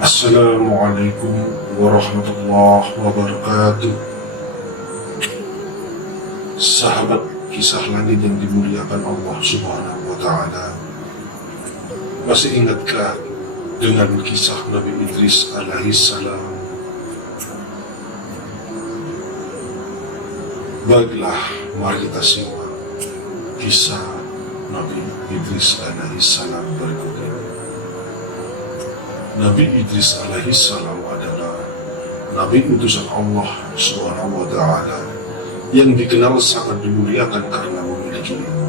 Assalamualaikum warahmatullahi wabarakatuh. Sahabat kisah langit yang dimuliakan Allah Subhanahu wa Ta'ala, masih ingatkah dengan kisah Nabi Idris alaihissalam? Baiklah, mari kita simak kisah Nabi Idris alaihissalam berikut ini. Nabi Idris alaihissalam adalah Nabi utusan Allah Subhanahu wa Ta'ala yang dikenal sangat dimuliakan karena memiliki ilmu.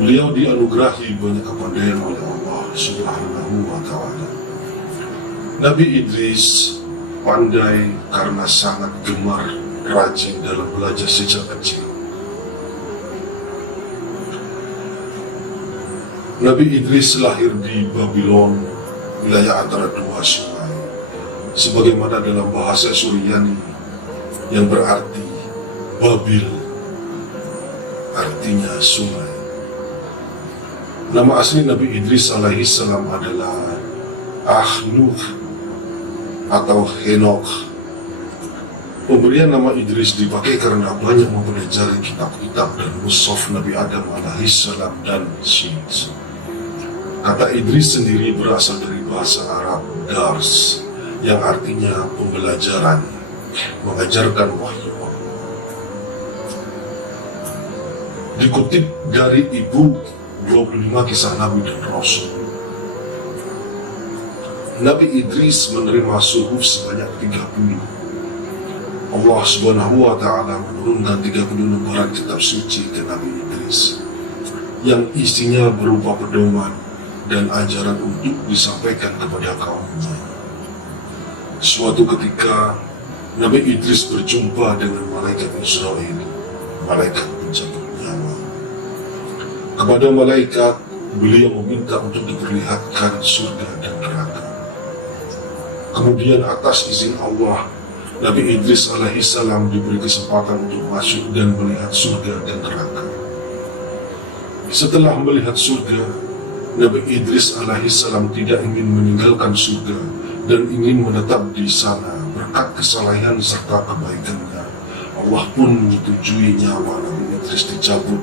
Beliau dianugerahi banyak kepandaian oleh Allah Subhanahu wa Ta'ala. Nabi Idris pandai karena sangat gemar, rajin dalam belajar sejak kecil. Nabi Idris lahir di Babylon, wilayah antara dua sungai, sebagaimana dalam bahasa Suryani yang berarti Babil, artinya sungai. Nama asli Nabi Idris alaihissalam adalah Ahnuh atau Henokh. Pemberian nama Idris dipakai karena banyak mempelajari kitab-kitab dan mushaf Nabi Adam alaihissalam dan Syins. Kata Idris sendiri berasal dari bahasa Arab Dars, yang artinya pembelajaran, mengajarkan wahyu. Dikutip dari Ibu 25 Kisah Nabi dan Rasul, Nabi Idris menerima suhuf sebanyak 30. Allah Subhanahu wa Ta'ala menurunkan 30 lembaran kitab suci ke Nabi Idris, yang isinya berupa pedoman dan ajaran untuk disampaikan kepada kaumnya. Suatu ketika Nabi Idris berjumpa dengan malaikat Israel, malaikat pencabut nyawa. Kepada malaikat, beliau meminta untuk diperlihatkan surga dan neraka. Kemudian atas izin Allah, Nabi Idris alaihissalam diberi kesempatan untuk masuk dan melihat surga dan neraka. Setelah melihat surga, Nabi Idris alaihissalam tidak ingin meninggalkan surga dan ingin menetap di sana berkat kesalehan serta kebaikannya. Allah pun menyetujui nyawa Nabi Idris dicabut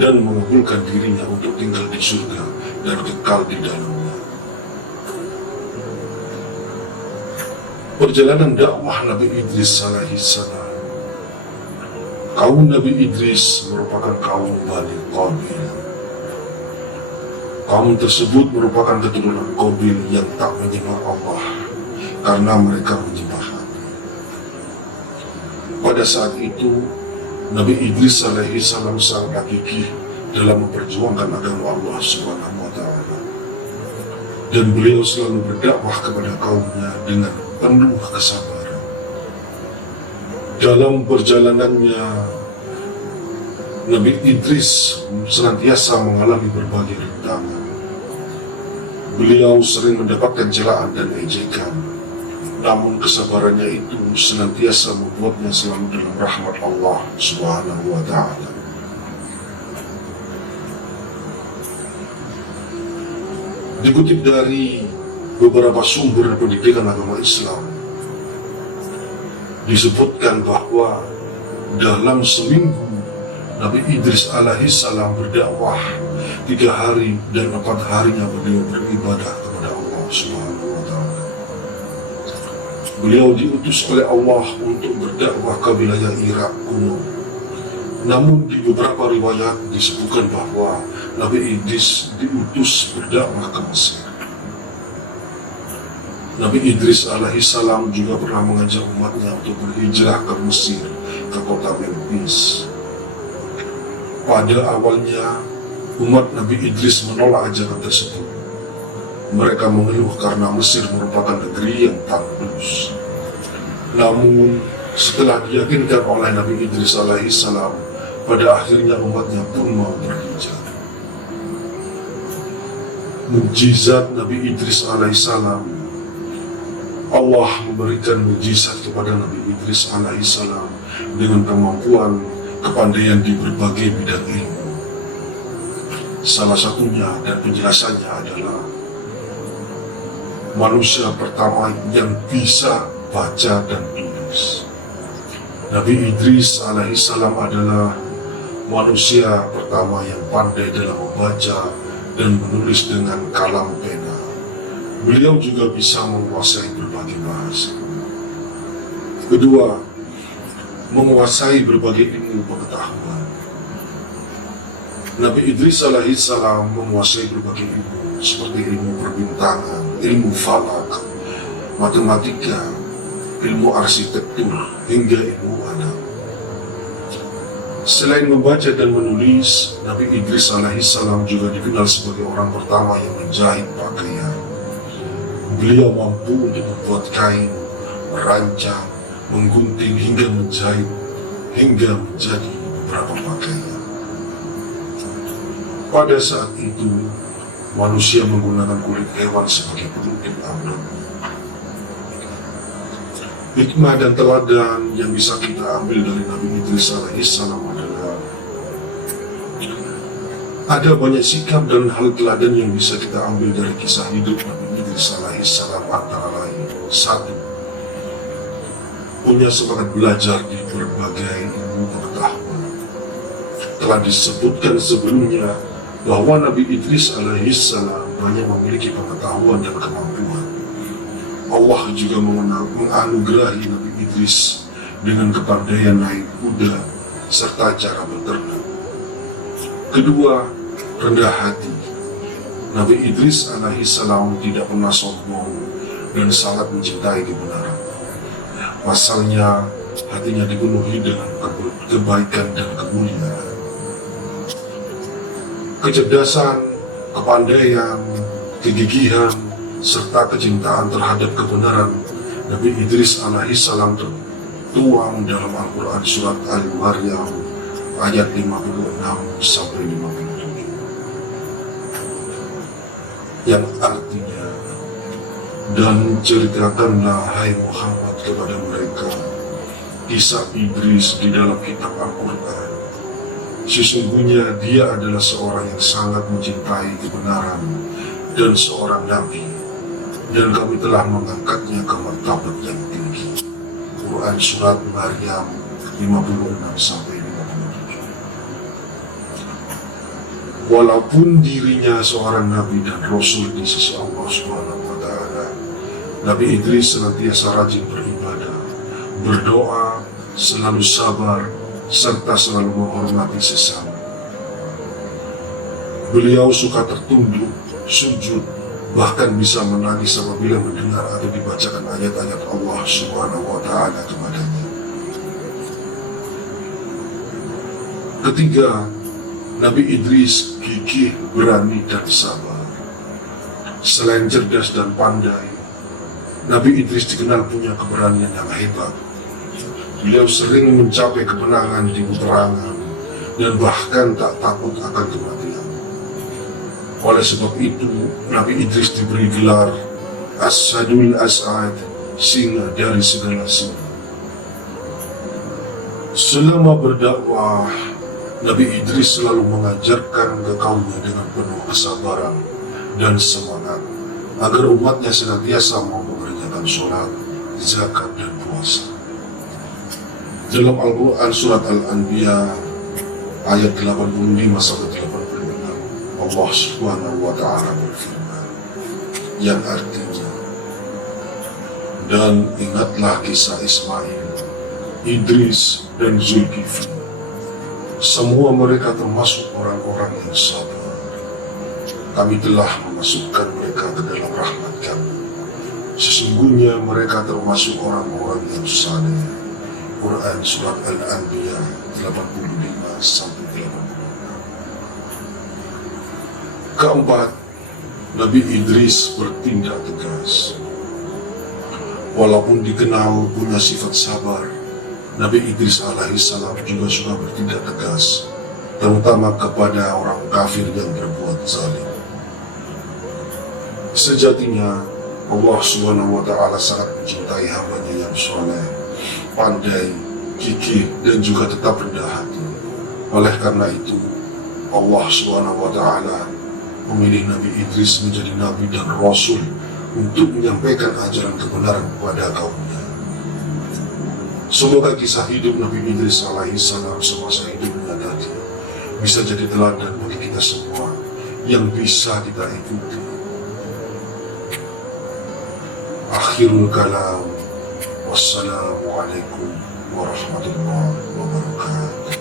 dan mengabulkan dirinya untuk tinggal di surga dan kekal di dalamnya. Perjalanan dakwah Nabi Idris alaihissalam. Kaum Nabi Idris merupakan kaum Bani Qabil. Kaum tersebut merupakan keturunan Qabil yang tak menyembah Allah karena mereka menyembah Nabi. Pada saat itu, Nabi Idris alaihissalam sangat gigih dalam memperjuangkan agama Allah Subhanahu wa Ta'ala, dan beliau selalu berdakwah kepada kaumnya dengan penuh kesabaran. Dalam perjalanannya, Nabi Idris senantiasa mengalami berbagai rintangan. Beliau sering mendapatkan celaan dan ejekan, namun kesabarannya itu senantiasa membuatnya selalu dalam rahmat Allah Subhanahu wa Ta'ala. Dikutip dari beberapa sumber pendidikan agama Islam, disebutkan bahwa dalam seminggu Nabi Idris alaihissalam berdakwah 3 hari dan 4 harinya beliau beribadah kepada Allah Subhanahu wa Ta'ala. Beliau diutus oleh Allah untuk berdakwah ke wilayah Irak kuno. Namun di beberapa riwayat disebutkan bahwa Nabi Idris diutus berdakwah ke Mesir. Nabi Idris alaihissalam juga pernah mengajak umatnya untuk berhijrah ke Mesir, ke kota Memphis. Pada awalnya, umat Nabi Idris menolak ajakan tersebut. Mereka mengeluh karena Mesir merupakan negeri yang tandus. Namun, setelah diyakinkan oleh Nabi Idris alaihissalam, pada akhirnya umatnya pun mau berhijrah. Mukjizat Nabi Idris alaihissalam. Allah memberikan mukjizat kepada Nabi Idris alaihissalam dengan kemampuan kepandaian di berbagai bidang ilmu. Salah satunya dan penjelasannya adalah manusia pertama yang bisa baca dan tulis. Nabi Idris alaihissalam adalah manusia pertama yang pandai dalam membaca dan menulis dengan kalam pena. Beliau juga bisa menguasai berbagai bahasa. Kedua, menguasai berbagai ilmu pengetahuan. Nabi Idris alaihissalam menguasai berbagai ilmu seperti ilmu perbintangan, ilmu falak, matematika, ilmu arsitektur, hingga ilmu adab. Selain membaca dan menulis, Nabi Idris alaihissalam juga dikenal sebagai orang pertama yang menjahit pakaian. Beliau mampu untuk membuat kain, merancang, menggunting hingga menjahit, hingga menjadi beberapa pakaian. Pada saat itu, manusia menggunakan kulit hewan sebagai penutup auratnya. Hikmah dan teladan yang bisa kita ambil dari Nabi Idris alaihissalam adalah ada banyak sikap dan hal teladan yang bisa kita ambil dari kisah hidup Nabi Idris alaihissalam, antara lain: satu, punya semangat belajar di berbagai ilmu pengetahuan. Telah disebutkan sebelumnya bahwa Nabi Idris alaihissalam banyak memiliki pengetahuan dan kemampuan. Allah juga menganugerahi Nabi Idris dengan kepandaian naik kuda serta cara beternak. Kedua, rendah hati. Nabi Idris alaihissalam tidak pernah sombong dan sangat mencintai kebenaran. Pasalnya, hatinya dipenuhi dengan kebaikan dan kemuliaan. Kecerdasan, kepandaian, kegigihan, serta kecintaan terhadap kebenaran Nabi Idris alaihissalam tertuang dalam Al-Quran surat Al-Maryam ayat 56 sampai 57, yang artinya, dan ceritakanlah hai Muhammad kepada mereka kisah Idris di dalam kitab Al-Quran. Sesungguhnya dia adalah seorang yang sangat mencintai kebenaran dan seorang nabi, dan kami telah mengangkatnya ke martabat yang tinggi. Quran surat Maryam 56 sampai 57. Walaupun dirinya seorang nabi dan rasul di sisi Allah Subhanahu wa taala, Nabi Idris senantiasa rajin beribadah, berdoa, selalu sabar, serta selalu menghormati sesama. Beliau suka tertunduk, sujud, bahkan bisa menangis apabila mendengar atau dibacakan ayat-ayat Allah Subhanahu wa taala kepadanya. Ketiga, Nabi Idris gigih, berani, dan sabar. Selain cerdas dan pandai, Nabi Idris dikenal punya keberanian yang hebat. Beliau sering mencapai kemenangan di peperangan dan bahkan tak takut akan kematian. Oleh sebab itu, Nabi Idris diberi gelar As-Sadul As'ad, singa dari segala singa. Selama berdakwah, Nabi Idris selalu mengajarkan ke kaumnya dengan penuh kesabaran dan semangat agar umatnya senantiasa mau mengerjakan sholat, zakat, dan puasa. Dalam Al-Quran surat Al-Anbiya ayat 85-86, Allah Subhanahu wa taala berfirman, yang artinya, dan ingatlah kisah Ismail, Idris, dan Zulkifli. Semua mereka termasuk orang-orang yang sabar. Kami telah memasukkan mereka ke dalam rahmat kami. Sesungguhnya mereka termasuk orang-orang yang saleh. Quran surat Al-Anbiya 85-86. Keempat, Nabi Idris bertindak tegas. Walaupun dikenal punya sifat sabar, Nabi Idris alaihissalam juga suka bertindak tegas, terutama kepada orang kafir yang berbuat zalim. Sejatinya, Allah Subhanahu wa taala sangat mencintai hambanya yang soleh, pandai, gigih, dan juga tetap rendah hati. Oleh karena itu, Allah Subhanahu wa taala memilih Nabi Idris menjadi nabi dan rasul untuk menyampaikan ajaran kebenaran kepada kaumnya. Semoga kisah hidup Nabi Idris alaihi salam semasa hidupnya tadi bisa jadi teladan bagi kita semua yang bisa kita ikuti. Akhirul kalam, wassalamualaikum warahmatullahi wabarakatuh.